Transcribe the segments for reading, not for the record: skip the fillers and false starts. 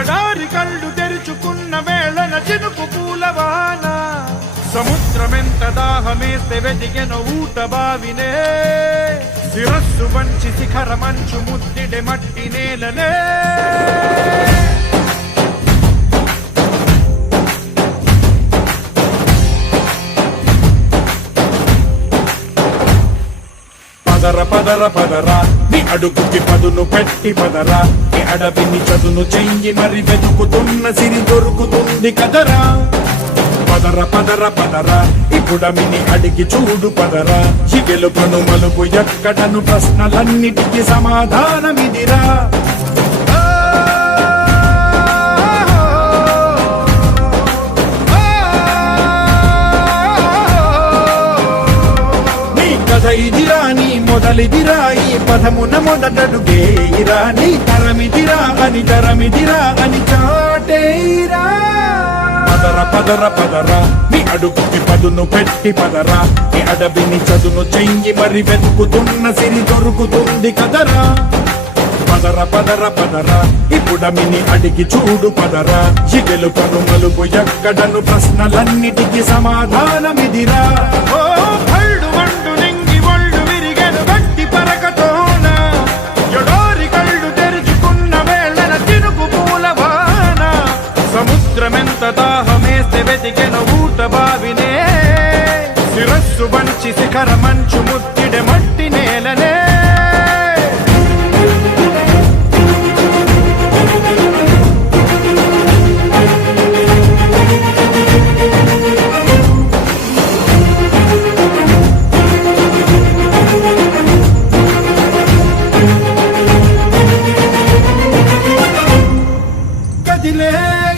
ఎడారి కళ్ళు తెరుచుకున్న వేళన చినుకు పూలవాన సముద్రమెంత దాహమేస్తే వెతికెన ఊట బావినే శిరస్సు వంచి శిఖర మంచు ముద్దిడే మట్టి నేలనే పదర పదర పదరా నీ అడుగుకి పదును పెట్టి పదరా నీ అడవిని చదును చెయ్యి మరి వెతుకుతున్న సిరి దొరుకుతుంది కదరా పదర పదర పదరా ఇప్పుడమిని అడిగి చూడు పదరా ఈ గెలుపను మలుపు ఎక్కడను ప్రశ్నలన్నిటికీ సమాధానమిదిరా ఇదిరా నీ మొదలిదిరా ఈ పదమున మొదటడుగేయిరా నీ తరమిదిరా అని చాటేరా పదర పదర పదరా నీ అడుగుకి పదును పెట్టి పదరా నీ అడవిని చదును చెయ్యి మరి వెతుకుతున్న సిరి దొరుకుతుంది కదరా పదర పదర పదరా ఇప్పుడమిని అడిగి చూడు పదరా ఈ గెలుపను మలుపు ఎక్కడను ప్రశ్నలన్నిటికీ సమాధానమిదిరా సముద్రమెంత దాహమేస్తే వెతికెన ఊట బావినే శిరస్సు వంచి శిఖర మంచు ముద్దిడే మట్టి నేలనే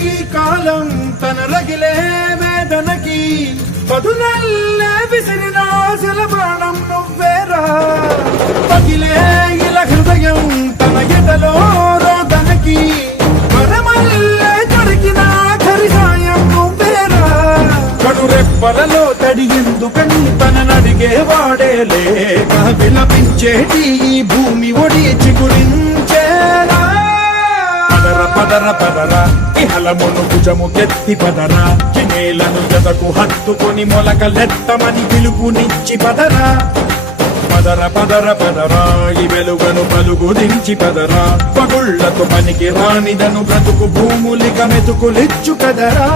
ఈ కాలం తన రగిలే వేదనకి పదునల్లే విసిరినాశల ప్రాణం నువ్వేరా పగిలే ఇలా హృదయం తన ఎదలో రోదనకి పరమల్లే దొరికిన ఖరి సాయం నువ్వేరా కడురెప్పలలో తడి ఎందుకని తన నడిగే వాడేలే విలపించేటి ఈ భూమి ఒడి చిగురించేరా పదర పదరా ఇహలమును భుజము కెత్తి పదరా నేలను జతకు హత్తుకొని మొలకలెత్తమని పిలుపునిచ్చి పదరా పదర పదర పదరా ఈ వెలుగను పలుగు దించి పదరా పగుళ్లకు పనికి రానిదను బ్రతుకు భూములిక మెతుకులిచ్చు కదరా